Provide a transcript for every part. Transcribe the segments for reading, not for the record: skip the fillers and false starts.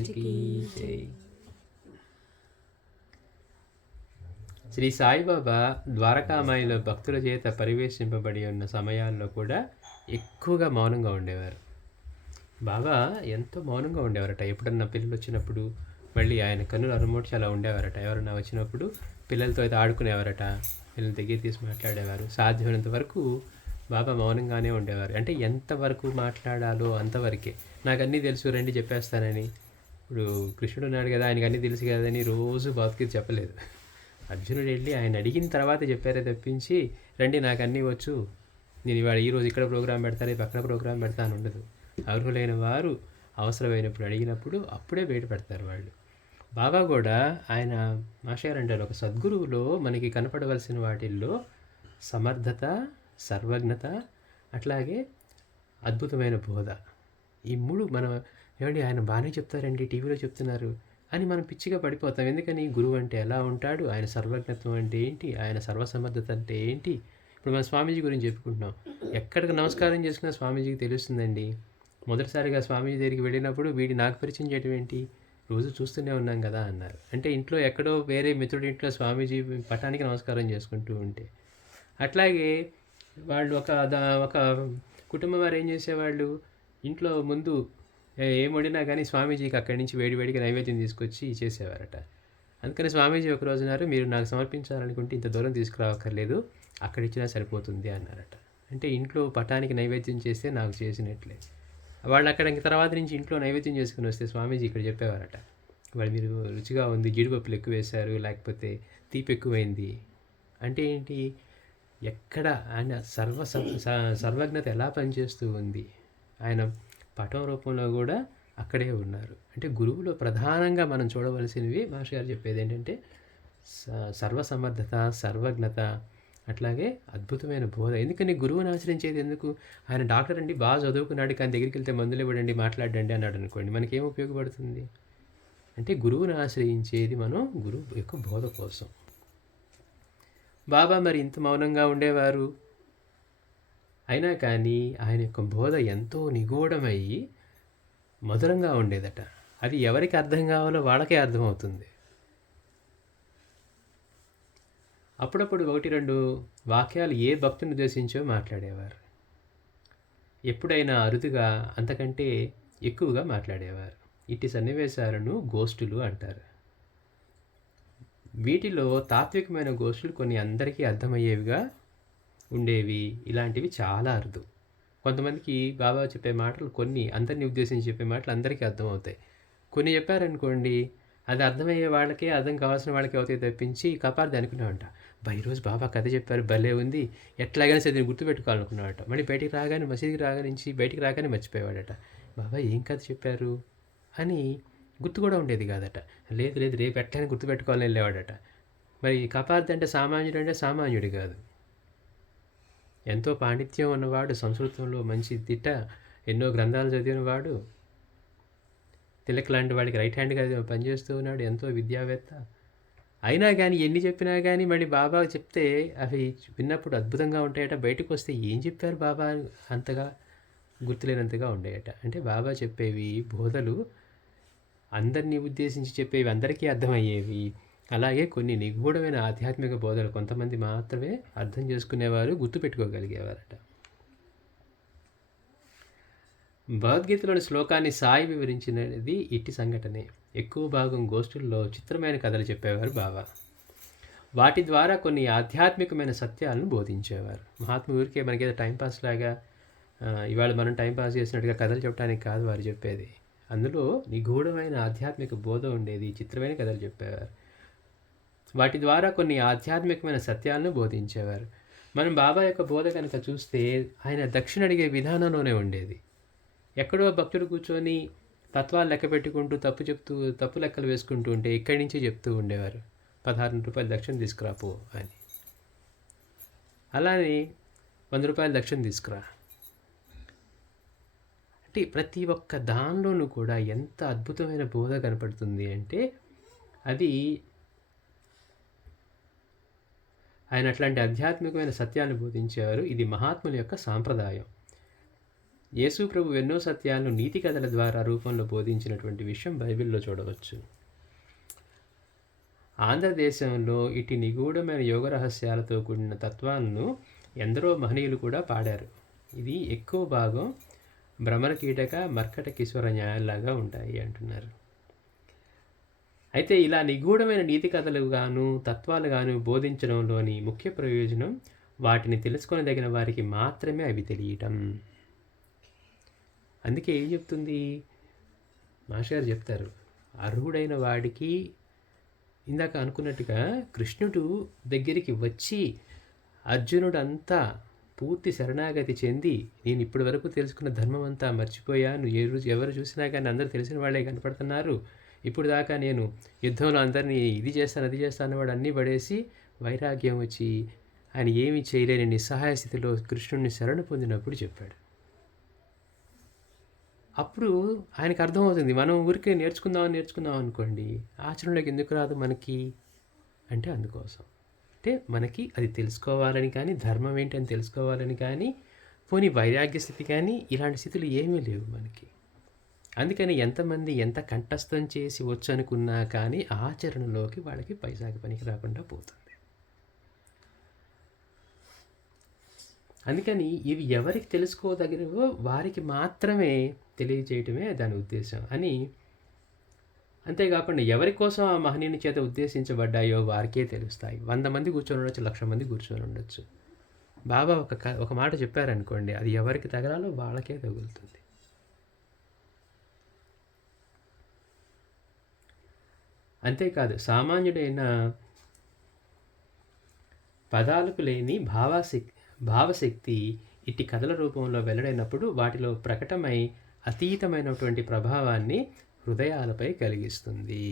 మహారాజుకి జై. శ్రీ సాయిబాబా ద్వారకామాయిలో భక్తుల చేత పరివేషింపబడి ఉన్న సమయాల్లో కూడా ఎక్కువగా మౌనంగా ఉండేవారు. బాబా ఎంతో మౌనంగా ఉండేవారట. ఎప్పుడన్నా పిల్లలు వచ్చినప్పుడు మళ్ళీ ఆయన కన్నులు అరుమోడ్చి అలా ఉండేవారట. ఎవరన్నా వచ్చినప్పుడు పిల్లలతో అయితే ఆడుకునేవారట, పిల్లల దగ్గర తీసి మాట్లాడేవారు. సాధ్యమైనంత వరకు బాబా మౌనంగానే ఉండేవారు. అంటే ఎంతవరకు మాట్లాడాలో అంతవరకే. నాకు అన్నీ తెలుసు రండి చెప్పేస్తానని, ఇప్పుడు కృష్ణుడు ఉన్నాడు కదా, ఆయనకు అన్నీ తెలుసు కదని రోజు భగవద్గీత చెప్పలేదు. అర్జునుడు వెళ్ళి ఆయన అడిగిన తర్వాత చెప్పారే తప్పించి, రండి నాకు అన్నీ వచ్చు, నేను ఇవాళ ఈరోజు ఇక్కడ ప్రోగ్రాం పెడతా, రేపు అక్కడ ప్రోగ్రాం పెడతా అని ఉండదు. అర్హులైన వారు అవసరమైనప్పుడు అడిగినప్పుడు అప్పుడే బయట పెడతారు వాళ్ళు. బాబా కూడా ఆయన మాస్టర్ అంటారు, ఒక సద్గురువులో మనకి కనపడవలసిన వాటిల్లో సమర్థత, సర్వజ్ఞత, అట్లాగే అద్భుతమైన బోధ, ఈ మూడు మనం ఏమండి ఆయన బాగానే చెప్తారండి, టీవీలో చెప్తున్నారు అని మనం పిచ్చిగా పడిపోతాం. ఎందుకని? గురువు అంటే ఎలా ఉంటాడు, ఆయన సర్వజ్ఞత్వం అంటే ఏంటి, ఆయన సర్వసమర్థత అంటే ఏంటి. ఇప్పుడు మన స్వామీజీ గురించి చెప్పుకుంటున్నాం. ఎక్కడికి నమస్కారం చేసుకున్నా స్వామీజీకి తెలుస్తుందండి. మొదటిసారిగా స్వామీజీ దగ్గరికి వెళ్ళినప్పుడు వీడి నాకు పరిచయం చేయడం ఏంటి, రోజు చూస్తూనే ఉన్నాం కదా అన్నారు. అంటే ఇంట్లో ఎక్కడో వేరే మిత్రుడి ఇంట్లో స్వామీజీ పటానికి నమస్కారం చేసుకుంటూ ఉంటే, అట్లాగే వాళ్ళు ఒక కుటుంబం వారు ఏం చేసేవాళ్ళు, ఇంట్లో ముందు ఏం వండినా కానీ స్వామీజీకి అక్కడి నుంచి వేడివేడిగా నైవేద్యం తీసుకొచ్చి చేసేవారట. అందుకని స్వామీజీ ఒక రోజు అన్నారు, మీరు నాకు సమర్పించాలనుకుంటే ఇంత దూరం తీసుకురావక్కర్లేదు, అక్కడ ఇచ్చినా సరిపోతుంది అన్నారట. అంటే ఇంట్లో పటానికి నైవేద్యం చేస్తే నాకు చేసినట్లే. వాళ్ళు అక్కడ తర్వాత నుంచి ఇంట్లో నైవేద్యం చేసుకుని వస్తే స్వామీజీ ఇక్కడ చెప్పేవారట, వాళ్ళు మీరు రుచిగా ఉంది, జీడిపప్పులు ఎక్కువ వేశారు, లేకపోతే తీపి ఎక్కువైంది. అంటే ఏంటి, ఎక్కడ ఆయన సర్వజ్ఞత ఎలా పనిచేస్తూ ఉంది, ఆయన పటం రూపంలో కూడా అక్కడే ఉన్నారు. అంటే గురువులో ప్రధానంగా మనం చూడవలసినవి మాస్టర్ గారు చెప్పేది ఏంటంటే సర్వసమర్థత, సర్వజ్ఞత, అట్లాగే అద్భుతమైన బోధ. ఎందుకని గురువుని ఆశ్రయించేది ఎందుకు? ఆయన డాక్టర్ అండి, బాగా చదువుకున్నాడు, కానీ దగ్గరికి వెళ్తే మందులు ఇవ్వడండి, మాట్లాడండి అన్నాడు అనుకోండి, మనకేం ఉపయోగపడుతుంది? అంటే గురువుని ఆశ్రయించేది మనం గురువు యొక్క బోధ కోసం. బాబా మరి ఇంత మౌనంగా ఉండేవారు, అయినా కానీ ఆయన యొక్క బోధ ఎంతో నిగూఢమయ్యి మధురంగా ఉండేదట. అది ఎవరికి అర్థం కావాలో వాళ్ళకే అర్థమవుతుంది. అప్పుడప్పుడు 1-2 వాక్యాలు ఏ భక్తుని ఉద్దేశించో మాట్లాడేవారు. ఎప్పుడైనా అరుదుగా అంతకంటే ఎక్కువగా మాట్లాడేవారు. ఇట్టి సన్నివేశాలను గోష్ఠులు అంటారు. వీటిలో తాత్వికమైన గోష్ఠులు కొన్ని అందరికీ అర్థమయ్యేవిగా ఉండేవి, ఇలాంటివి చాలా అరుదు. కొంతమందికి బాబా చెప్పే మాటలు కొన్ని అందరినీ ఉద్దేశించి చెప్పే మాటలు అందరికీ అర్థమవుతాయి. కొన్ని చెప్పారనుకోండి, అది అర్థమయ్యే వాళ్ళకే, అర్థం కావాల్సిన వాళ్ళకే అవుతాయి తప్పించి కపార్ది అనుకున్నామంట, ఈరోజు బాబా కథ చెప్పారు, భలే ఉంది, ఎట్లాగైనా సరే దీన్ని గుర్తుపెట్టుకోవాలనుకున్నాడట. మళ్ళీ బయటికి రాగానే, మసీదుకి నుంచి బయటికి రాగానే మర్చిపోయేవాడట, బాబా ఏం కథ చెప్పారు అని గుర్తు కూడా ఉండేది కాదట. లేదు లేదు రేపు ఎట్లయినా గుర్తుపెట్టుకోవాలని వెళ్ళేవాడట. మరి కపార్ది అంటే సామాన్యుడు అంటే సామాన్యుడు కాదు, ఎంతో పాండిత్యం ఉన్నవాడు, సంస్కృతంలో మంచి దిట్ట, ఎన్నో గ్రంథాలు చదివినవాడు, తిలక్ లాంటి వాడికి రైట్ హ్యాండ్గా పనిచేస్తూ ఉన్నాడు, ఎంతో విద్యావేత్త. అయినా కానీ ఎన్ని చెప్పినా కానీ మళ్ళీ బాబా చెప్తే అవి విన్నప్పుడు అద్భుతంగా ఉంటాయట, బయటకు వస్తే ఏం చెప్పారు బాబా అంతగా గుర్తులేనంతగా ఉండేయట. అంటే బాబా చెప్పేవి బోధలు అందరినీ ఉద్దేశించి చెప్పేవి, అందరికీ అర్థమయ్యేవి. అలాగే కొన్ని నిగూఢమైన ఆధ్యాత్మిక బోధలు కొంతమంది మాత్రమే అర్థం చేసుకునేవారు, గుర్తుపెట్టుకోగలిగేవారట. భగవద్గీతలోని శ్లోకాన్ని సాయి వివరించినది ఇట్టి సంఘటనే. ఎక్కువ భాగం గోష్ఠుల్లో చిత్రమైన కథలు చెప్పేవారు బాబా. వాటి ద్వారా కొన్ని ఆధ్యాత్మికమైన సత్యాలను బోధించేవారు. మహాత్మ ఊరికే మనకేదో టైంపాస్ లాగా ఇవాళ మనం టైంపాస్ చేసినట్టుగా కథలు చెప్పడానికి కాదు వారు చెప్పేది. అందులో నిగూఢమైన ఆధ్యాత్మిక బోధ ఉండేది, చిత్రమైన కథలు చెప్పేవారు. వాటి ద్వారా కొన్ని ఆధ్యాత్మికమైన సత్యాలను బోధించేవారు. మనం బాబా యొక్క బోధ కనుక చూస్తే ఆయన దక్షిణ అడిగే విధానంలోనే ఉండేది. ఎక్కడో భక్తుడు కూర్చొని తత్వాలు లెక్క పెట్టుకుంటూ తప్పు లెక్కలు వేసుకుంటూ ఉంటే ఇక్కడి నుంచే చెప్తూ ఉండేవారు, 16 రూపాయలు దక్షిణ తీసుకురాపో అని. అలానే 100 రూపాయలు దక్షిణ తీసుకురా. అంటే ప్రతి ఒక్క దానిలోనూ కూడా ఎంత అద్భుతమైన బోధ కనపడుతుంది అంటే, అది ఆయన అట్లాంటి ఆధ్యాత్మికమైన సత్యాన్ని బోధించేవారు. ఇది మహాత్ముల యొక్క సాంప్రదాయం. యేసు ప్రభు ఎన్నో సత్యాలను నీతి కథల ద్వారా రూపంలో బోధించినటువంటి విషయం బైబిల్లో చూడవచ్చు. ఆంధ్రదేశంలో ఇటు నిగూఢమైన యోగ రహస్యాలతో కూడిన తత్వాలను ఎందరో మహనీయులు కూడా పాడారు. ఇది ఎక్కువ భాగం భ్రమర కీటక మర్కట కిశోర న్యాయాల్లాగా ఉంటాయి అంటున్నారు. అయితే ఇలా నిగూఢమైన నీతి కథలు గాను తత్వాలు గాను బోధించడంలోని ముఖ్య ప్రయోజనం వాటిని తెలుసుకొనదగిన వారికి మాత్రమే అవి తెలియటం. అందుకే ఏం చెప్తుంది మాస్టర్ గారు చెప్తారు, అర్హుడైన వాడికి ఇందాక అనుకున్నట్టుగా కృష్ణుడు దగ్గరికి వచ్చి అర్జునుడు అంతా పూర్తి శరణాగతి చెంది నేను ఇప్పటి వరకు తెలుసుకున్న ధర్మం అంతా మర్చిపోయాను, ఎవరు చూసినా కానీ అందరూ తెలిసిన వాళ్ళే కనపడుతున్నారు, ఇప్పుడు దాకా నేను యుద్ధంలో అందరినీ ఇది చేస్తాను అది చేస్తాను వాడు అన్నీ పడేసి వైరాగ్యం వచ్చి ఆయన ఏమీ చేయలేని నిస్సహాయ స్థితిలో కృష్ణుడిని శరణు పొందినప్పుడు చెప్పాడు. అప్పుడు ఆయనకు అర్థమవుతుంది, మనం ఊరికే నేర్చుకుందాం అనుకోండి, ఆచరణలోకి ఎందుకు రాదు మనకి అంటే అందుకోసం. అంటే మనకి అది తెలుసుకోవాలని కానీ ధర్మం ఏంటని తెలుసుకోవాలని కానీ పోనీ వైరాగ్య స్థితి కానీ ఇలాంటి స్థితులు ఏమీ లేవు మనకి. అందుకని ఎంతమంది ఎంత కంఠస్థం చేసి వచ్చనుకున్నా కానీ ఆచరణలోకి వాళ్ళకి పైసాకి పనికి రాకుండా పోతుంది. అందుకని ఇవి ఎవరికి తెలుసుకోదగినవో వారికి మాత్రమే తెలియజేయటమే దాని ఉద్దేశం అని. అంతేకాకుండా ఎవరి కోసం ఆ మహనీయుని చేత ఉద్దేశించబడ్డాయో వారికే తెలుస్తాయి. 100 మంది కూర్చొని ఉండొచ్చు, 1,00,000 మంది కూర్చొని ఉండొచ్చు. బాబా ఒక మాట చెప్పారనుకోండి, అది ఎవరికి తగలాలో వాళ్ళకే తగులుతుంది. అంతేకాదు సామాన్యుడైన పదాలకు లేని భావశక్తి ఇట్టి కథల రూపంలో వెల్లడైనప్పుడు వాటిలో ప్రకటమై అతీతమైనటువంటి ప్రభావాన్ని హృదయాలపై కలిగిస్తుంది.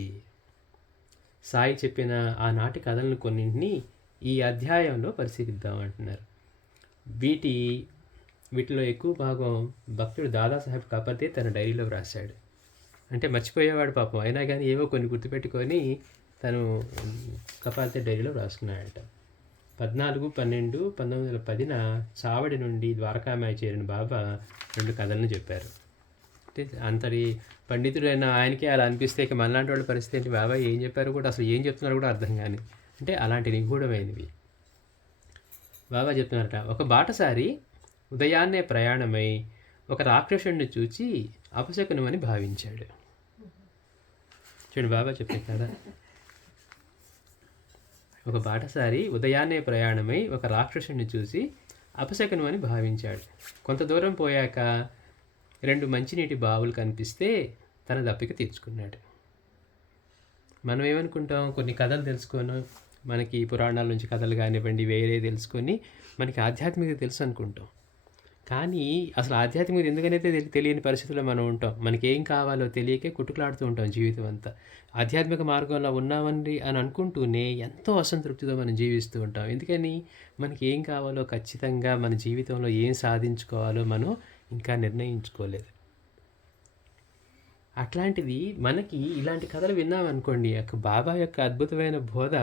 సాయి చెప్పిన ఆనాటి కథలను కొన్నింటిని ఈ అధ్యాయంలో పరిశీలిద్దాం అంటున్నారు. వీటిలో ఎక్కువ భాగం భక్తుడు దాదాసాహెబ్ కాపతే తన డైరీలో వ్రాశాడు. అంటే మర్చిపోయేవాడు పాపం, అయినా కానీ ఏవో కొన్ని గుర్తుపెట్టుకొని తను కపాల్తే డైరీలో రాసుకున్నాడట. 14/12/1910 చావడి నుండి ద్వారకామాయి చేరిన బాబా 2 కథలను చెప్పారు. అంటే అంతటి పండితుడైన ఆయనకే అలా అనిపిస్తే ఇక మనలాంటి వాళ్ళ పరిస్థితి ఏంటి, బాబా ఏం చెప్పారు కూడా అసలు ఏం చెప్తున్నారు కూడా అర్థం కాని, అంటే అలాంటి నిగూఢమైనవి. బాబా చెప్తున్నారట, ఒక బాటసారి ఉదయాన్నే ప్రయాణమై ఒక రాక్షసుడిని చూచి అపశకునమని భావించాడు. చూడండి బాబా చెప్పే కదా, ఒక బాటసారి ఉదయాన్నే ప్రయాణమై ఒక రాక్షసుడిని చూసి అపశకునమని భావించాడు. కొంత దూరం పోయాక 2 మంచినీటి బావులు కనిపిస్తే తన దప్పిక తీర్చుకున్నాడు. మనం ఏమనుకుంటాం, కొన్ని కథలు తెలుసుకొని మనకి పురాణాల నుంచి కథలు కానివ్వండి వేరే తెలుసుకొని మనకి ఆధ్యాత్మికత తెలుసు అనుకుంటాం. కానీ అసలు ఆధ్యాత్మికత ఎందుకనైతే తెలియని పరిస్థితుల్లో మనం ఉంటాం. మనకి ఏం కావాలో తెలియకే కుట్టుకులాడుతూ ఉంటాం జీవితం అంతా. ఆధ్యాత్మిక మార్గంలో ఉన్నామండి అని అనుకుంటూనే ఎంతో అసంతృప్తితో మనం జీవిస్తూ ఉంటాం. ఎందుకని మనకి ఏం కావాలో ఖచ్చితంగా మన జీవితంలో ఏం సాధించుకోవాలో మనం ఇంకా నిర్ణయించుకోలేదు. అట్లాంటిది మనకి ఇలాంటి కథలు విన్నామనుకోండి, బాబా యొక్క అద్భుతమైన బోధ.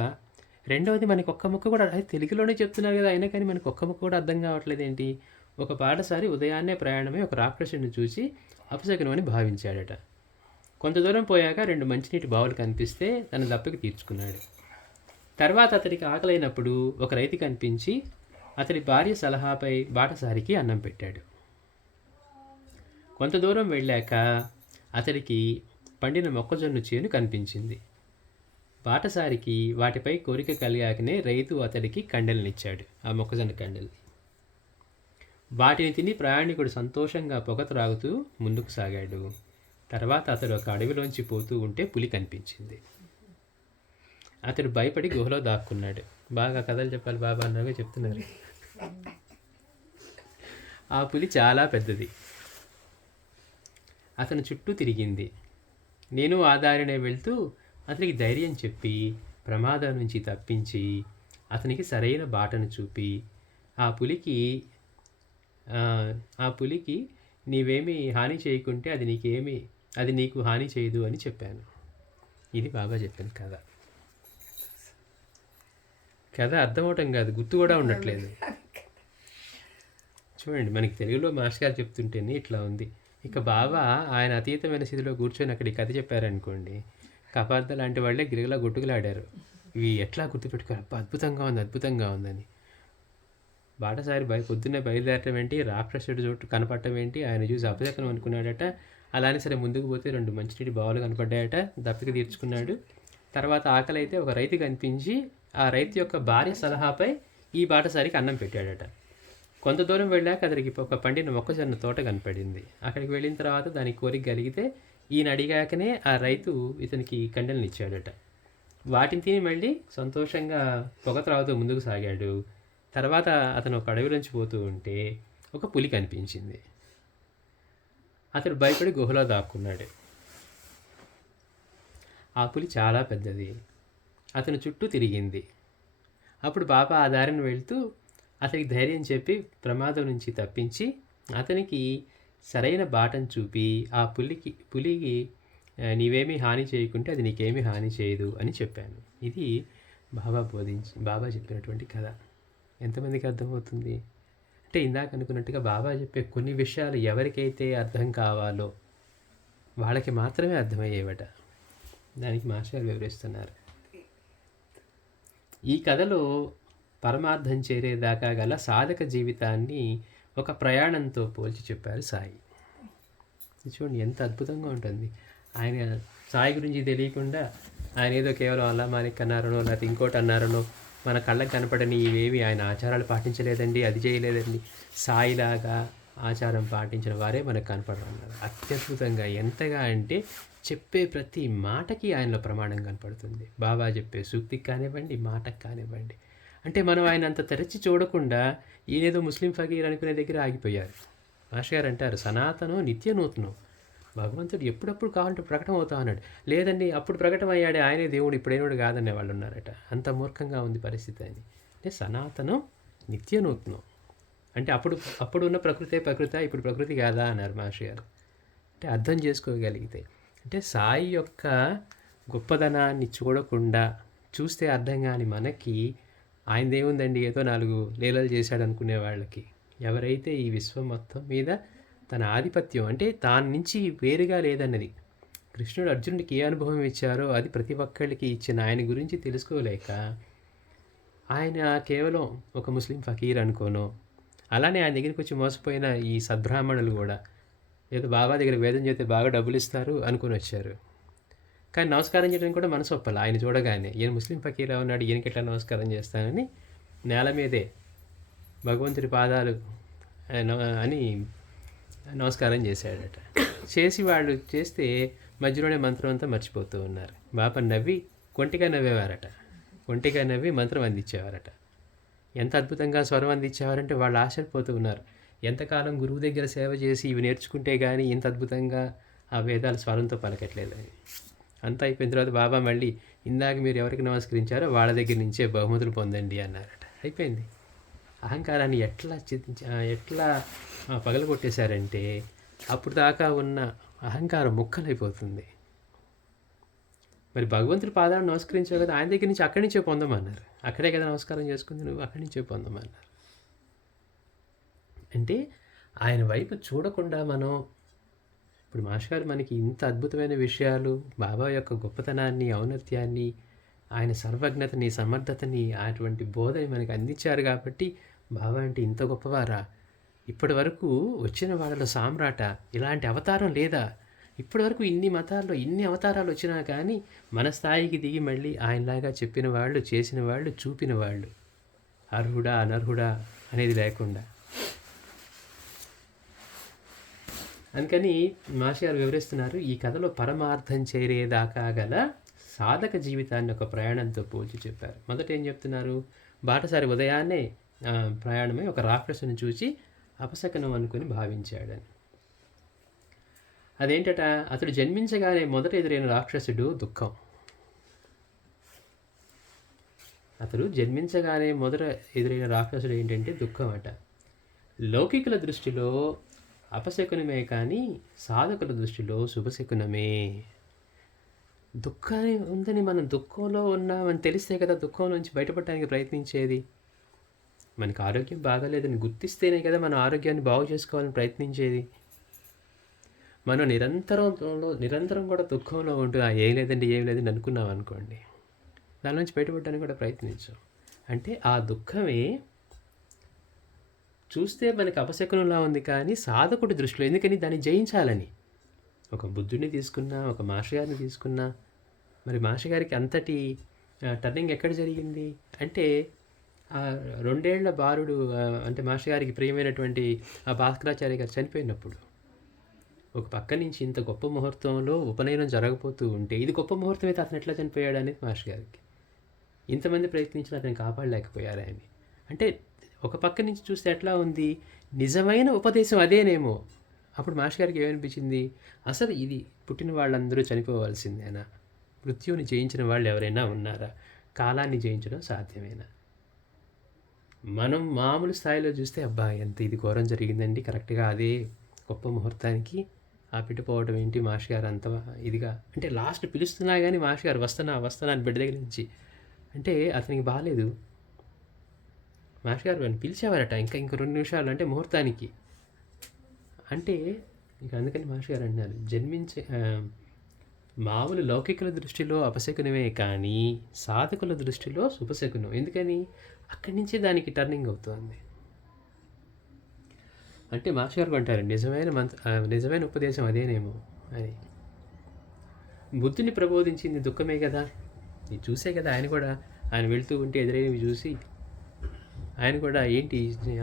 రెండవది మనకి ఒక్క ముక్క కూడా తెలుగులోనే చెప్తున్నారు కదా, అయినా కానీ మనకు ఒక్క ముక్క కూడా అర్థం కావట్లేదు ఏంటి. ఒక పాటసారి ఉదయాన్నే ప్రయాణమై ఒక రాక్షసుని చూసి అపశకునమని భావించాడట. కొంత దూరం పోయాక 2 మంచినీటి బావులు కనిపిస్తే తన దప్పిక తీర్చుకున్నాడు. తర్వాత అతడికి ఆకలైనప్పుడు ఒక రైతు కనిపించి అతడి భార్య సలహాపై బాటసారికి అన్నం పెట్టాడు. కొంత దూరం వెళ్ళాక అతడికి పండిన మొక్కజొన్న చేను కనిపించింది. బాటసారికి వాటిపై కోరిక కలిగాకనే రైతు అతడికి కండెలనిచ్చాడు, ఆ మొక్కజొన్న కండెల్ని. వాటిని తిని ప్రయాణికుడు సంతోషంగా పొగ త్రాగుతూ ముందుకు సాగాడు. తర్వాత అతడు ఒక అడవిలోంచి పోతూ ఉంటే పులి కనిపించింది. అతడు భయపడి గుహలో దాక్కున్నాడు. బాగా కథలు చెప్పాలి బాబా అన్నగా చెప్తున్నారు. ఆ పులి చాలా పెద్దది. అతను చుట్టూ తిరిగింది. నేను ఆ దారినే వెళ్తూ అతనికి ధైర్యం చెప్పి ప్రమాదం నుంచి తప్పించి అతనికి సరైన బాటను చూపి ఆ పులికి నీవేమీ హాని చేయకుంటే అది నీకు హాని చేయదు అని చెప్పాను. ఇది బాబా చెప్పిన కథ అర్థమవటం కాదు, గుర్తు కూడా ఉండట్లేదు. చూడండి మనకి తెలుగులో మాస్టర్ గారు చెప్తుంటేనే ఇట్లా ఉంది. ఇక బాబా ఆయన అతీతమైన స్థితిలో కూర్చొని అక్కడ ఈ కథ చెప్పారనుకోండి, కపార్ద లాంటి వాళ్ళే గిరిగలా గుట్టుకులాడారు. ఇవి ఎట్లా గుర్తుపెట్టుకోరు, అబ్బా అద్భుతంగా ఉంది అద్భుతంగా ఉందని. బాటసారి పొద్దున్నే బయలుదేరటం ఏంటి, రాక్షసుడి చోటు కనపడటం ఏంటి, ఆయన చూసి అపశకనం అనుకున్నాడట. అలానే సరే ముందుకు పోతే 2 మంచినీటి బావులు కనపడ్డాయట, దప్పిక తీర్చుకున్నాడు. తర్వాత ఆకలి అయితే ఒక రైతు కనిపించి ఆ రైతు యొక్క భార్య సలహాపై ఈ బాటసారికి అన్నం పెట్టాడట. కొంత దూరం వెళ్ళాక అతనికి ఒక పండిన మొక్కజొన్న తోట కనపడింది. అక్కడికి వెళ్ళిన తర్వాత దానికి కోరిక కలిగితే ఈయన అడిగాకనే ఆ రైతు ఇతనికి కండెలను ఇచ్చాడట. వాటిని తిని మళ్ళీ సంతోషంగా పొగ త్రాగుతూ ముందుకు సాగాడు. తర్వాత అతను ఒక అడవిలోంచి పోతూ ఉంటే ఒక పులి కనిపించింది. అతడు భయపడి గుహలో దాక్కున్నాడు. ఆ పులి చాలా పెద్దది, అతను చుట్టూ తిరిగింది. అప్పుడు బాబా ఆ దారిని వెళ్తూ అతనికి ధైర్యం చెప్పి ప్రమాదం నుంచి తప్పించి అతనికి సరైన బాటను చూపి ఆ పులికి నీవేమీ హాని చేయకుంటే అది నీకేమీ హాని చేయదు అని చెప్పాను. ఇది బాబా చెప్పినటువంటి కథ. ఎంతమందికి అర్థమవుతుంది అంటే, ఇందాక అనుకున్నట్టుగా బాబా చెప్పే కొన్ని విషయాలు ఎవరికైతే అర్థం కావాలో వాళ్ళకి మాత్రమే అర్థమయ్యేవట. దానికి మాస్టర్ వివరిస్తున్నారు. ఈ కథలో పరమార్థం చేరేదాకా గల సాధక జీవితాన్ని ఒక ప్రయాణంతో పోల్చి చెప్పారు సాయి. చూడండి ఎంత అద్భుతంగా ఉంటుంది. ఆయన సాయి గురించి తెలియకుండా ఆయన ఏదో కేవలం అల్లా మాలిక్ అన్నారనో లేకపోతే ఇంకోటి అన్నారనో మన కళ్ళకు కనపడని ఇవేవి ఆయన ఆచారాలు పాటించలేదండి, అది చేయలేదండి. సాయిలాగా ఆచారం పాటించిన వారే మనకు కనపడరు. అత్యద్భుతంగా ఎంతగా అంటే చెప్పే ప్రతి మాటకి ఆయనలో ప్రమాణం కనపడుతుంది. బాబా చెప్పే సూక్తికి కానివ్వండి, మాటకు కానివ్వండి. అంటే మనం ఆయన అంత తెరచి చూడకుండా ఈయనేదో ముస్లిం ఫకీర్ అనుకునే దగ్గర ఆగిపోయారు. మాస్టర్ గారు అంటారు, సనాతనం నిత్య నూతనం. భగవంతుడు ఎప్పుడప్పుడు కావాలంటే ప్రకటన అవుతా అన్నాడు. లేదండి అప్పుడు ప్రకటన అయ్యాడే ఆయనే దేవుడు, ఇప్పుడైనోడు కాదనే వాళ్ళు ఉన్నారట. అంత మూర్ఖంగా ఉంది పరిస్థితి అని. అంటే సనాతనం నిత్య నూతనం అంటే అప్పుడు ఉన్న ప్రకృతి ఇప్పుడు ప్రకృతి కాదా అన్నారు మాస్టర్ గారు. అంటే అర్థం చేసుకోగలిగితే, అంటే సాయి యొక్క గొప్పదనాన్ని చూడకుండా చూస్తే అర్థం కాని మనకి ఆయనదేముందండి ఏదో 4 లీలలు చేశాడు అనుకునే వాళ్ళకి, ఎవరైతే ఈ విశ్వం మొత్తం మీద తన ఆధిపత్యం అంటే తాను నుంచి వేరుగా లేదన్నది, కృష్ణుడు అర్జునుడికి ఏ అనుభవం ఇచ్చారో అది ప్రతి ఒక్కళ్ళకి ఇచ్చిన ఆయన గురించి తెలుసుకోలేక ఆయన కేవలం ఒక ముస్లిం ఫకీర్ అనుకోనో, అలానే ఆయన దగ్గరికి వచ్చి మోసపోయిన ఈ సద్బ్రాహ్మణులు కూడా ఏదో బాబా దగ్గర వేదం చేస్తే బాగా డబ్బులు ఇస్తారు అనుకుని వచ్చారు. కానీ నమస్కారం చేయడం కూడా మనసు ఒప్పాలి. ఆయన చూడగానే ఈయన ముస్లిం ఫకీరా ఉన్నాడు, ఈయనకి ఎట్లా నమస్కారం చేస్తానని నేల మీదే భగవంతుడి పాదాలు అని నమస్కారం చేశాడట. చేసి వాళ్ళు చేస్తే మధ్యలోనే మంత్రం అంతా మర్చిపోతూ ఉన్నారు. బాబా నవ్వి కొంటిగా నవ్వేవారట. కొంటిగా నవ్వి మంత్రం అందించేవారట. ఎంత అద్భుతంగా స్వరం అందించేవారంటే వాళ్ళు ఆశ్చర్యపోతూ ఉన్నారు. ఎంతకాలం గురువు దగ్గర సేవ చేసి ఇవి నేర్చుకుంటే కానీ ఇంత అద్భుతంగా ఆ వేదాలు స్వరంతో పలకట్లేదని. అంతా అయిపోయిన తర్వాత బాబా మళ్ళీ ఇందాక మీరు ఎవరికి నమస్కరించారో వాళ్ళ దగ్గర నుంచే బహుమతులు పొందండి అన్నారట. అయిపోయింది. అహంకారాన్ని ఎట్లా పగలగొట్టేశారంటే అప్పుడు దాకా ఉన్న అహంకారం ముక్కలైపోతుంది. మరి భగవంతుడి పాదాలను నమస్కరించావు కదా, ఆయన దగ్గర నుంచి అక్కడి నుంచే పొందమన్నారు. అక్కడే కదా నమస్కారం చేసుకుంది, నువ్వు అక్కడి నుంచే పొందమన్నారు. అంటే ఆయన వైపు చూడకుండా మనం ఇప్పుడు మాస్టర్ గారు మనకి ఇంత అద్భుతమైన విషయాలు, బాబా యొక్క గొప్పతనాన్ని, ఔన్నత్యాన్ని, ఆయన సర్వజ్ఞతని, సమర్థతని, అటువంటి బోధని మనకి అందించారు కాబట్టి బాబా అంటే ఇంత గొప్పవారా, ఇప్పటి వరకు వచ్చిన వాళ్ళలో సామ్రాట, ఇలాంటి అవతారం లేదా, ఇప్పటి వరకు ఇన్ని మతాల్లో ఇన్ని అవతారాలు వచ్చినా కానీ మన స్థాయికి దిగి మళ్ళీ ఆయనలాగా చెప్పిన వాళ్ళు, చేసిన వాళ్ళు, చూపిన వాళ్ళు, అర్హుడా అనర్హుడా అనేది లేకుండా. అందుకని మాస్టర్ గారు వివరిస్తున్నారు, ఈ కథలో పరమార్థం చేరేదాకా గల సాధక జీవితాన్ని ఒక ప్రయాణంతో పోల్చి చెప్పారు. మొదట ఏం చెప్తున్నారు, బాటసారి ఉదయాన్నే ప్రయాణమై ఒక రాక్షసుని చూచి అపశకనం అనుకుని భావించాడని. అదేంటట, అతడు జన్మించగానే మొదట ఎదురైన రాక్షసుడు దుఃఖం. అతడు జన్మించగానే మొదట ఎదురైన రాక్షసుడు ఏంటంటే దుఃఖం అట. లౌకికుల దృష్టిలో అపశకునమే కానీ సాధకుల దృష్టిలో శుభశకునమే. దుఃఖాన్ని ఉందని మనం దుఃఖంలో ఉన్నామని తెలిస్తే కదా దుఃఖం నుంచి బయటపడడానికి ప్రయత్నించేది. మనకి ఆరోగ్యం బాగాలేదని గుర్తిస్తేనే కదా మనం ఆరోగ్యాన్ని బాగు చేసుకోవాలని ప్రయత్నించేది. మనం నిరంతరం కూడా దుఃఖంలో ఉంటూ ఏం లేదండి అనుకున్నాం అనుకోండి, దాని నుంచి బయటపడడానికి కూడా ప్రయత్నించాం. అంటే ఆ దుఃఖమే చూస్తే మనకి అపశకునంలా ఉంది, కానీ సాధకుడి దృష్టిలో ఎందుకని దాన్ని జయించాలని. ఒక బుద్ధుడిని తీసుకున్నా, ఒక మాస్టర్ గారిని తీసుకున్నా, మరి మాస్టర్ గారికి అంతటి టర్నింగ్ ఎక్కడ జరిగింది అంటే, ఆ 2 ఏళ్ల బాలుడు అంటే మాస్టర్ గారికి ప్రియమైనటువంటి ఆ భాస్కరాచార్య గారు చనిపోయినప్పుడు, ఒక పక్క నుంచి ఇంత గొప్ప ముహూర్తంలో ఉపనయనం జరగబోతూ ఉంటే, ఇది గొప్ప ముహూర్తం అయితే అతను ఎట్లా చనిపోయాడు అనేది మాస్టర్ గారికి. ఇంతమంది ప్రయత్నించిన అతను కాపాడలేకపోయారు ఆయన్ని. అంటే ఒక పక్క నుంచి చూస్తే ఎట్లా ఉంది, నిజమైన ఉపదేశం అదేనేమో. అప్పుడు మాస్టర్ గారికి ఏమనిపించింది, అసలు ఇది పుట్టిన వాళ్ళందరూ చనిపోవాల్సిందేనా? మృత్యువుని జయించిన వాళ్ళు ఎవరైనా ఉన్నారా? కాలాన్ని జయించడం సాధ్యమేనా? మనం మామూలు స్థాయిలో చూస్తే అబ్బా ఎంత ఇది ఘోరం జరిగిందండి, కరెక్ట్గా అదే గొప్ప ముహూర్తానికి ఆ పోవడం ఏంటి మాస్టర్ గారు అంత ఇదిగా, అంటే లాస్ట్ పిలుస్తున్నా కానీ మాస్టర్ గారు వస్తానా అని బిడ్డ దగ్గర నుంచి, అంటే అతనికి బాగాలేదు. మాస్టర్ గారు అని పిలిచేవారట ఇంకా 2 నిమిషాలు అంటే ముహూర్తానికి. అంటే ఇంక అందుకని మాస్టర్ గారు అన్నారు, మామూలు లౌకికుల దృష్టిలో అపశకునమే కానీ సాధకుల దృష్టిలో శుభశకునం. ఎందుకని అక్కడి నుంచే దానికి టర్నింగ్ అవుతుంది. అంటే మాస్టర్ గారు అంటారు, నిజమైన ఉపదేశం అదేనేమో అని. బుద్ధుని ప్రబోధించింది దుఃఖమే కదా, ఇది చూసే కదా ఆయన వెళ్తూ ఉంటే ఎదురైనవి చూసి ఆయన కూడా ఏంటి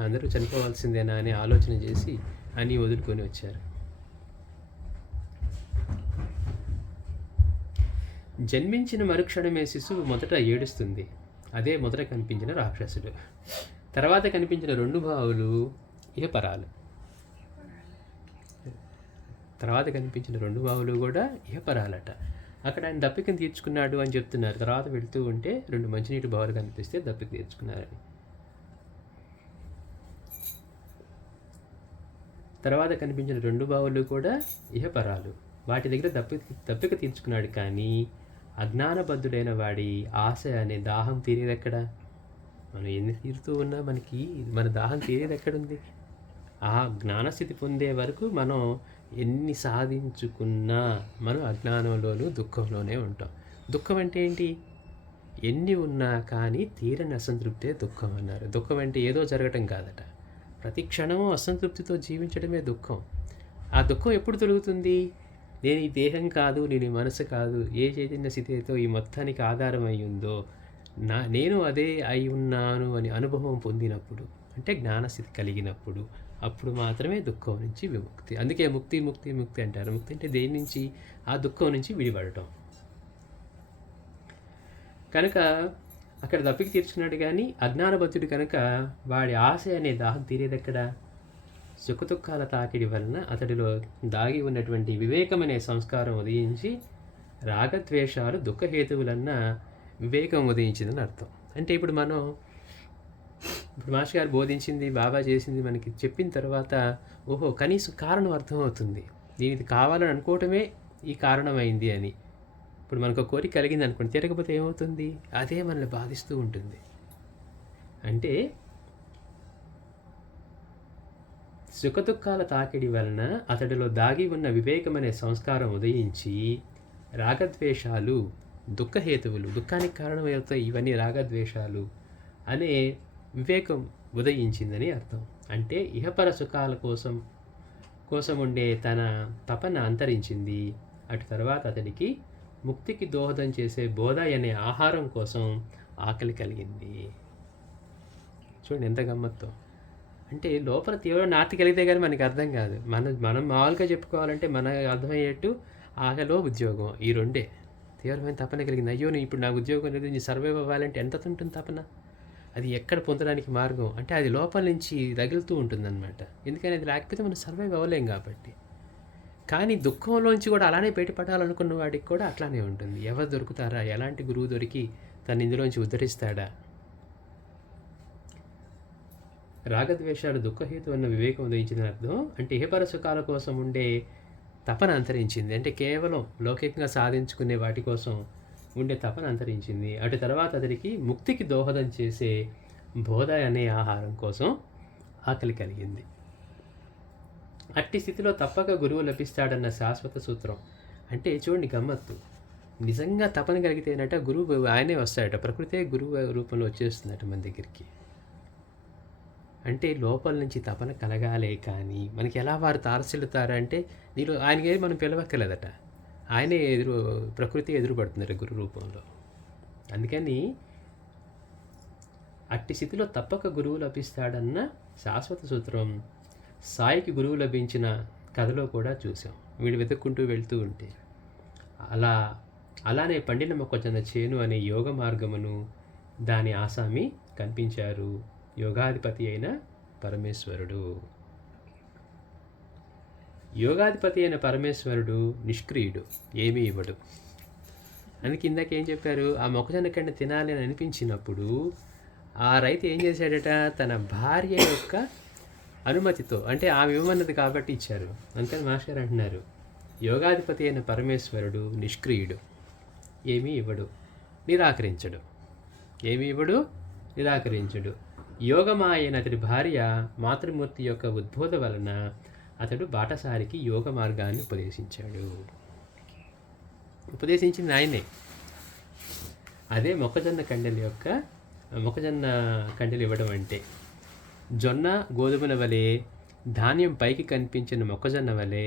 అందరూ చనిపోవాల్సిందేనా అనే ఆలోచన చేసి అన్నీ వదులుకొని వచ్చారు. జన్మించిన మరుక్షణమే శిశువు మొదట ఏడుస్తుంది, అదే మొదట కనిపించిన రాక్షసుడు. తర్వాత కనిపించిన 2 భావులు ఇహపరాలు. తర్వాత కనిపించిన 2 భావులు కూడా ఇహపరాలట. అక్కడ ఆయన దప్పికను తీర్చుకున్నాడు అని చెప్తున్నారు. తర్వాత వెళ్తూ ఉంటే 2 మంచినీటి బావులు కనిపిస్తే దప్పిక తీర్చుకున్నారని. తర్వాత కనిపించిన 2 బావులు కూడా ఇహపరాలు. వాటి దగ్గర దప్పిక తీర్చుకున్నాడు, కానీ అజ్ఞానబద్ధుడైన వాడి ఆశ అనే దాహం తీరేదెక్కడ? మనం ఎన్ని తీరుతూ ఉన్నా మన దాహం తీరేది ఎక్కడుంది? ఆ జ్ఞానస్థితి పొందే వరకు మనం ఎన్ని సాధించుకున్నా మనం అజ్ఞానంలోనూ దుఃఖంలోనే ఉంటాం. దుఃఖం అంటే ఏంటి? ఎన్ని ఉన్నా కానీ తీరని అసంతృప్తే దుఃఖం అన్నారు. దుఃఖం అంటే ఏదో జరగటం కాదట, ప్రతి క్షణము అసంతృప్తితో జీవించడమే దుఃఖం. ఆ దుఃఖం ఎప్పుడు తొలుగుతుంది? నేను ఈ దేహం కాదు, నేను ఈ మనసు కాదు, ఏ చైతన్య స్థితితో ఈ మొత్తానికి ఆధారం అయి ఉందో నేను అదే అయి ఉన్నాను అని అనుభవం పొందినప్పుడు, అంటే జ్ఞానస్థితి కలిగినప్పుడు, అప్పుడు మాత్రమే దుఃఖం నుంచి విముక్తి. అందుకే ముక్తి ముక్తి ముక్తి అంటారు. ముక్తి అంటే దేని నుంచి? ఆ దుఃఖం నుంచి విడిపడటం. కనుక అక్కడ దప్పిక తీర్చుకున్నాడు, కానీ అజ్ఞానబద్ధుడు కనుక వాడి ఆశ అనే దాహం తీరేదెక్కడ? సుఖదుఖాల తాకిడి వలన అతడిలో దాగి ఉన్నటువంటి వివేకమనే సంస్కారం ఉదయించి, రాగద్వేషాలు దుఃఖహేతువులన్న వివేకం ఉదయించిందని అర్థం. అంటే ఇప్పుడు మాస్టర్ గారు బోధించింది, బాబా చేసింది మనకి చెప్పిన తర్వాత ఓహో కనీసం కారణం అర్థమవుతుంది. దీనికి కావాలని అనుకోవటమే ఈ కారణమైంది అని. ఇప్పుడు మనకు ఒక కోరిక కలిగింది అనుకోండి, తిరగకపోతే ఏమవుతుంది? అదే మనల్ని బాధిస్తూ ఉంటుంది. అంటే సుఖదుఖాల తాకిడి వలన అతడిలో దాగి ఉన్న వివేకమనే సంస్కారం ఉదయించి, రాగద్వేషాలు దుఃఖహేతువులు, దుఃఖానికి కారణమవుతాయి ఇవన్నీ రాగద్వేషాలు అనే వివేకం ఉదయించిందని అర్థం. అంటే ఇహపర సుఖాల కోసం ఉండే తన తపన అంతరించింది. అటు తర్వాత అతడికి ముక్తికి దోహదం చేసే బోధ అనే ఆహారం కోసం ఆకలి కలిగింది. చూడండి ఎంత గమ్మత్తో. అంటే లోపల తీవ్రమైన ఆర్తి కలిగితే కానీ మనకి అర్థం కాదు. మనం మామూలుగా చెప్పుకోవాలంటే మనకు అర్థమయ్యేట్టు ఆకలో ఉద్యోగం, ఈ 2 తీవ్రమైన తపన కలిగింది. అయ్యో నేను ఇప్పుడు నాకు ఉద్యోగం లేదు, నేను సర్వైవ్ అవ్వాలంటే ఎంత ఉంటుంది తపన? అది ఎక్కడ పొందడానికి మార్గం అంటే అది లోపల నుంచి రగులుతూ ఉంటుందన్నమాట. ఎందుకని అది లేకపోతే మనం సర్వైవ్ అవ్వలేం కాబట్టి. కానీ దుఃఖంలోంచి కూడా అలానే బయటపడాలనుకున్న వాడికి కూడా అట్లానే ఉంటుంది. ఎవరు దొరుకుతారా? ఎలాంటి గురువు దొరికి తను ఇందులోంచి ఉద్ధరిస్తాడా? రాగద్వేషాలు దుఃఖహేతు అన్న వివేకం ఉదయించిందని అర్థం. అంటే ఇహపర సుఖాల కోసం ఉండే తపన అంతరించింది. అంటే కేవలం లౌకికంగా సాధించుకునే వాటి కోసం ఉండే తపన అంతరించింది. అటు తర్వాత అతడికి ముక్తికి దోహదం చేసే బోధ అనే ఆహారం కోసం ఆకలి కలిగింది. అట్టి స్థితిలో తప్పక గురువు లభిస్తాడన్న శాశ్వత సూత్రం. అంటే చూడండి గమ్మత్తు, నిజంగా తపన కలిగితేనట గురువు ఆయనే వస్తాడట, ప్రకృతే గురువు రూపంలో వచ్చేస్తుందట మన దగ్గరికి. అంటే లోపల నుంచి తపన కలగాలే కానీ మనకి ఎలా వారు తారసిల్లుతారంటే నీలో ఆయనకే మనం పిలవక్కర్లేదట, ఆయనే ప్రకృతి ఎదురుపడుతున్నారు గురు రూపంలో. అందుకని అట్టి స్థితిలో తప్పక గురువు లభిస్తాడన్న శాశ్వత సూత్రం సాయికి గురువు లభించిన కథలో కూడా చూసాం. వీడు వెతుక్కుంటూ వెళ్తూ ఉంటే అలానే పండిన మొక్కజొన్న చేను అనే యోగ మార్గమును దాని ఆసామి కనిపించారు, యోగాధిపతి అయిన పరమేశ్వరుడు. యోగాధిపతి అయిన పరమేశ్వరుడు నిష్క్రియుడు, ఏమీ ఇవ్వడు. అందుకే ఇందాక ఏం చెప్పారు, ఆ మొక్కజొన్న కండ తినాలి అని అనిపించినప్పుడు ఆ రైతు ఏం చేశాడట, తన భార్య యొక్క అనుమతితో, అంటే ఆమె ఇవ్వమన్నది కాబట్టి ఇచ్చారు. అందుకని మాస్టర్ గారు అంటున్నారు, యోగాధిపతి అయిన పరమేశ్వరుడు నిష్క్రియుడు, ఏమీ ఇవ్వడు, నిరాకరించడు. ఏమీ ఇవ్వడు, నిరాకరించడు. యోగమాయన అతడి భార్య మాతృమూర్తి యొక్క ఉద్బోధ వలన అతడు బాటసారికి యోగ మార్గాన్ని ఉపదేశించాడు. ఉపదేశించింది ఆయనే. అదే మొక్కజొన్న కండెలు ఇవ్వడం అంటే. జొన్న గోధుమల వలె ధాన్యం పైకి కనిపించిన మొక్కజొన్న వలె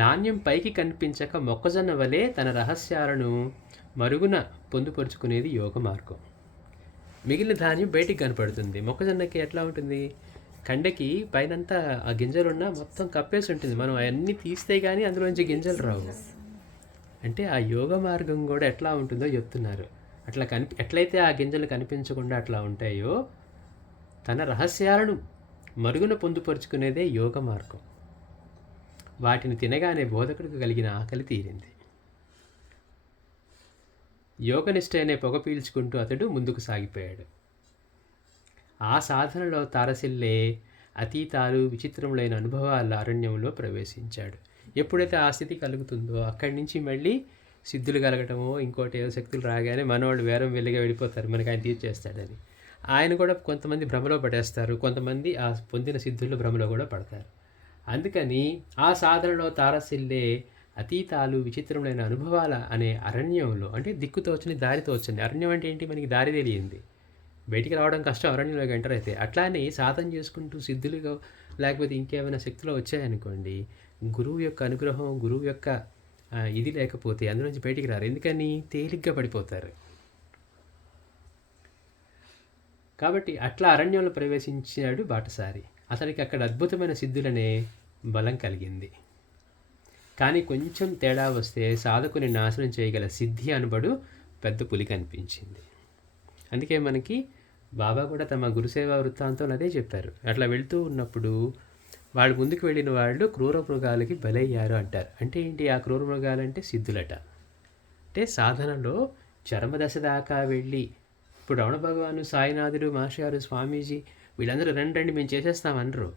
ధాన్యం పైకి కనిపించక మొక్కజొన్న వలె తన రహస్యాలను మరుగున పొందుపరుచుకునేది యోగ మార్గం. మిగిలిన ధాన్యం బయటికి కనపడుతుంది. మొక్కజొన్నకి ఎట్లా ఉంటుంది, కండకి పైనంతా ఆ గింజలున్నా మొత్తం కప్పేసి ఉంటుంది, మనం అవన్నీ తీస్తే కానీ అందులోంచి గింజలు రావు. అంటే ఆ యోగ మార్గం కూడా ఎట్లా ఉంటుందో చెప్తున్నారు. ఎట్లయితే ఆ గింజలు కనిపించకుండా అట్లా ఉంటాయో, తన రహస్యాలను మరుగున పొందుపరుచుకునేదే యోగ మార్గం. వాటిని తినగానే బోధకుడికి కలిగిన ఆకలి తీరింది. యోగనిష్ట అనే పొగ పీల్చుకుంటూ అతడు ముందుకు సాగిపోయాడు. ఆ సాధనలో తారసిల్లే అతీతాలు విచిత్రములైన అనుభవాల అరణ్యంలో ప్రవేశించాడు. ఎప్పుడైతే ఆ స్థితి కలుగుతుందో అక్కడి నుంచి మళ్ళీ సిద్ధులు కలగటమో ఇంకోటి ఏదో శక్తులు రాగానే మనవాళ్ళు వేరం వెళ్ళిగా వెళ్ళిపోతారు, మనకి ఆయన తీర్చేస్తాడని. ఆయన కూడా కొంతమంది భ్రమలో పడేస్తారు, కొంతమంది ఆ పొందిన సిద్ధుల్లో భ్రమలో కూడా పడతారు. అందుకని ఆ సాధనలో తారసిల్లే అతీతాలు విచిత్రములైన అనుభవాల అనే అరణ్యంలో, అంటే దిక్కుతోచని దారితోచని. అరణ్యం అంటే ఏంటి, మనకి దారి తెలియంది, బయటికి రావడం కష్టం అరణ్యంలోకి ఎంటర్ అయితే. అట్లానే సాధన చేసుకుంటూ సిద్ధులుగా లేకపోతే ఇంకేమైనా శక్తులు వచ్చాయనుకోండి, గురువు యొక్క అనుగ్రహం, గురువు యొక్క ఇది లేకపోతే అందులోంచి బయటికి రారు. ఎందుకని, తేలిగ్గా పడిపోతారు. కాబట్టి అట్లా అరణ్యంలో ప్రవేశించాడు బాటసారి. అతనికి అక్కడ అద్భుతమైన సిద్ధులనే బలం కలిగింది. కానీ కొంచెం తేడా వస్తే సాధకుని నాశనం చేయగల సిద్ధి అనబడు పెద్ద పులి కనిపించింది. అందుకే మనకి బాబా కూడా తమ గురుసేవా వృత్తాంతంలో అదే చెప్పారు. అట్లా వెళ్తూ ఉన్నప్పుడు వాళ్ళు ముందుకు వెళ్ళిన వాళ్ళు క్రూర మృగాలకి బలయ్యారు అంటారు. అంటే ఏంటి, ఆ క్రూర మృగాలంటే సిద్ధులట. అంటే సాధనలో చరమదశ దాకా వెళ్ళి, ఇప్పుడు రమణ భగవాను, సాయినాథుడు, మాస్టర్ గారు, స్వామీజీ వీళ్ళందరూ రండి మేము చేసేస్తామనరు.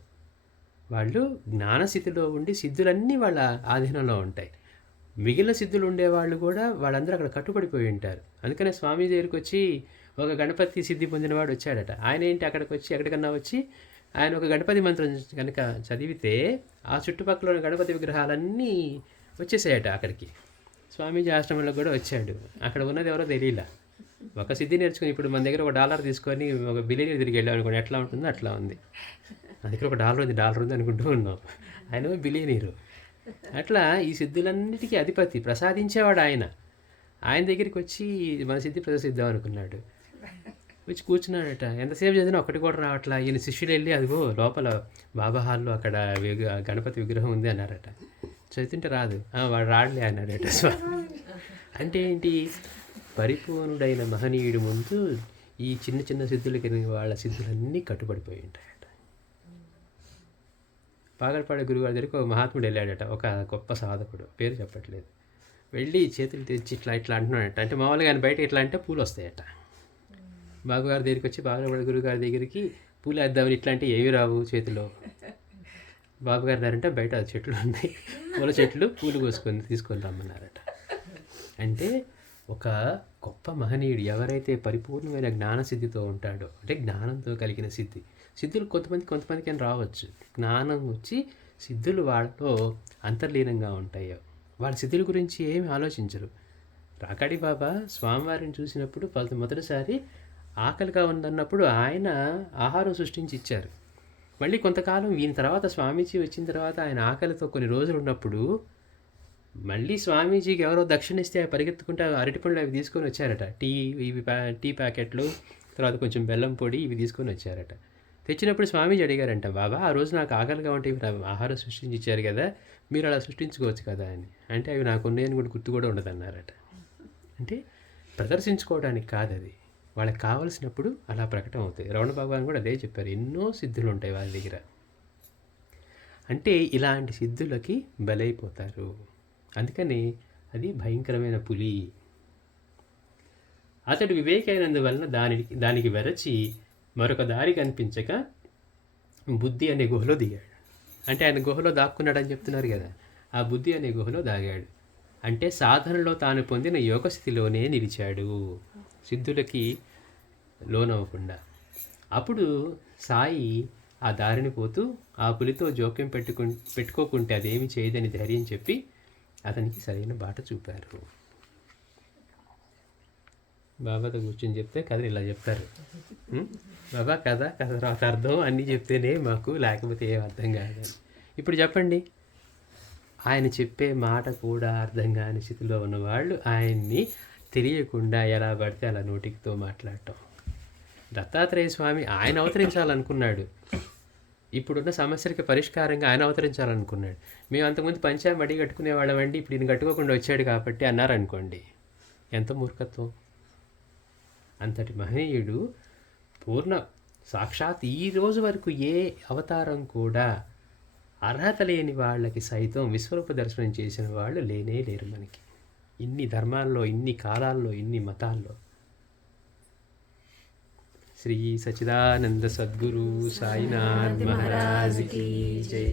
వాళ్ళు జ్ఞానస్థితిలో ఉండి సిద్ధులన్నీ వాళ్ళ ఆధీనంలో ఉంటాయి. మిగిలిన సిద్ధులు ఉండేవాళ్ళు కూడా వాళ్ళందరూ అక్కడ కట్టుబడిపోయి ఉంటారు. అందుకనే స్వామి దగ్గరికి వచ్చి ఒక గణపతి సిద్ధి పొందినవాడు వచ్చాడట. ఆయన ఏంటి, అక్కడికి వచ్చి ఎక్కడికన్నా వచ్చి ఆయన ఒక గణపతి మంత్రం కనుక చదివితే ఆ చుట్టుపక్కల గణపతి విగ్రహాలన్నీ వచ్చేసాయట అక్కడికి. స్వామీజీ ఆశ్రమంలో కూడా వచ్చాడు. అక్కడ ఉన్నది ఎవరో తెలియలా. ఒక సిద్ధి నేర్చుకుని ఇప్పుడు మన దగ్గర $1 తీసుకొని ఒక బిలియన్ తిరిగి వెళ్ళాం అనుకోండి, ఎట్లా ఉంటుందో అట్లా ఉంది. నా దగ్గర $1 ఉంది అనుకుంటూ ఉన్నాం, ఆయన బిలియనీరు. అట్లా ఈ సిద్ధులన్నిటికీ అధిపతి, ప్రసాదించేవాడు ఆయన. ఆయన దగ్గరికి వచ్చి మన సిద్ధి ప్రదర్శిద్దాం అనుకున్నాడు. వచ్చి కూర్చున్నాడట. ఎంతసేపు చదివినా ఒకటి కూడా రావట్లా. ఈయన శిష్యులు వెళ్ళి అదిగో లోపల బాబా హాల్లో అక్కడ గణపతి విగ్రహం ఉంది అన్నారట. చదువుతుంటే రాదు. వాడు రాడలే అన్నాడట స్వామి. అంటే ఏంటి, పరిపూర్ణుడైన మహనీయుడి ముందు ఈ చిన్న చిన్న సిద్ధులకి వాళ్ళ సిద్ధులన్నీ కట్టుబడిపోయి ఉంటాయట. పాగడపాడే గురుగారి దగ్గరికి ఒక మహాత్ముడు వెళ్ళాడట, ఒక గొప్ప సాధకుడు, పేరు చెప్పట్లేదు. వెళ్ళి చేతులు తెచ్చి ఇట్లా అంటున్నాడట. అంటే మామూలుగా ఆయన బయట ఇట్లా అంటే పూలు వస్తాయట. బాబుగారి దగ్గరికి వచ్చి పాగడపాడే గురుగారి దగ్గరికి పూలు వేద్దామని ఇట్లా అంటే ఏవి రావు చేతిలో. బాబుగారి దగ్గరంటే బయట చెట్లు ఉన్నాయి, పూల చెట్లు, పూలు కోసుకొని తీసుకొని రమ్మన్నారట. అంటే ఒక గొప్ప మహనీయుడు ఎవరైతే పరిపూర్ణమైన జ్ఞానసిద్ధితో ఉంటాడో, అంటే జ్ఞానంతో కలిగిన సిద్ధి. సిద్ధులు కొంతమందికి అని రావచ్చు. జ్ఞానం వచ్చి సిద్ధులు వాళ్ళలో అంతర్లీనంగా ఉంటాయో, వాళ్ళ సిద్ధుల గురించి ఏమి ఆలోచించరు. రాకాడి బాబా స్వామివారిని చూసినప్పుడు మొదటిసారి ఆకలిగా ఉందన్నప్పుడు ఆయన ఆహారం సృష్టించి ఇచ్చారు. మళ్ళీ కొంతకాలం ఈయన తర్వాత స్వామీజీ వచ్చిన తర్వాత ఆయన ఆకలితో కొన్ని రోజులు ఉన్నప్పుడు మళ్ళీ స్వామీజీకి ఎవరో దక్షిణ ఇస్తే పరిగెత్తుకుంటే అరటిపండ్లు అవి తీసుకొని వచ్చారట. టీ ప్యాకెట్లు, తర్వాత కొంచెం బెల్లం పొడి ఇవి తీసుకొని వచ్చారట. తెచ్చినప్పుడు స్వామీజీ అడిగారంట, బాబా ఆ రోజు నాకు ఆకలిగా ఉంటే ఇవి ఆహారం సృష్టించి ఇచ్చారు కదా, మీరు అలా సృష్టించుకోవచ్చు కదా అని. అంటే అవి నాకు ఉన్నాయని కూడా గుర్తు కూడా ఉండదన్నారట. అంటే ప్రదర్శించుకోవడానికి కాదు, అది వాళ్ళకి కావలసినప్పుడు అలా ప్రకటన అవుతాయి. రమణ భగవాన్ కూడా అదే చెప్పారు, ఎన్నో సిద్ధులు ఉంటాయి వాళ్ళ దగ్గర. అంటే ఇలాంటి సిద్ధులకి బలైపోతారు. అందుకని అది భయంకరమైన పులి. అతడు వివేకైనందువలన దానికి వెరచి మరొక దారి కనిపించక బుద్ధి అనే గుహలో దిగాడు. అంటే ఆయన గుహలో దాక్కున్నాడని చెప్తున్నారు కదా, ఆ బుద్ధి అనే గుహలో దాగాడు. అంటే సాధనలో తాను పొందిన యోగస్థితిలోనే నిలిచాడు, సిద్ధులకి లోనవ్వకుండా. అప్పుడు సాయి ఆ దారిని పోతూ ఆ పులితో జోక్యం పెట్టుకోకుంటే అదేమి చేయదని ధైర్యం చెప్పి అతనికి సరైన బాట చూపారు. బాబాతో కూర్చొని చెప్తే కథలు ఇలా చెప్తారు. బాబా కథ తర్వాత అర్థం అన్నీ చెప్తేనే మాకు, లేకపోతే ఏం అర్థం కాదు. ఇప్పుడు చెప్పండి, ఆయన చెప్పే మాట కూడా అర్థం కాని స్థితిలో ఉన్నవాళ్ళు ఆయన్ని తెలియకుండా ఎలా పడితే అలా నోటికితో మాట్లాడటం. దత్తాత్రేయ స్వామి ఆయన అవతరించాలనుకున్నాడు, ఇప్పుడున్న సమస్యలకి పరిష్కారంగా ఆయన అవతరించాలనుకున్నాడు. మేము అంతకుముందు పంచామడి కట్టుకునే వాళ్ళమండి, ఇప్పుడు ఈయన కట్టుకోకుండా వచ్చాడు కాబట్టి అన్నారనుకోండి, ఎంత మూర్ఖత్వం. అంతటి మహనీయుడు పూర్ణ సాక్షాత్ ఈ రోజు వరకు ఏ అవతారం కూడా అర్హత లేని వాళ్ళకి సైతం విశ్వరూప దర్శనం చేసిన వాళ్ళు లేనే లేరు మనకి, ఇన్ని ధర్మాల్లో, ఇన్ని కాలాల్లో, ఇన్ని మతాల్లో. శ్రీ సచ్చిదానంద సద్గురు సాయినాథ్ మహారాజ్ కీ జై.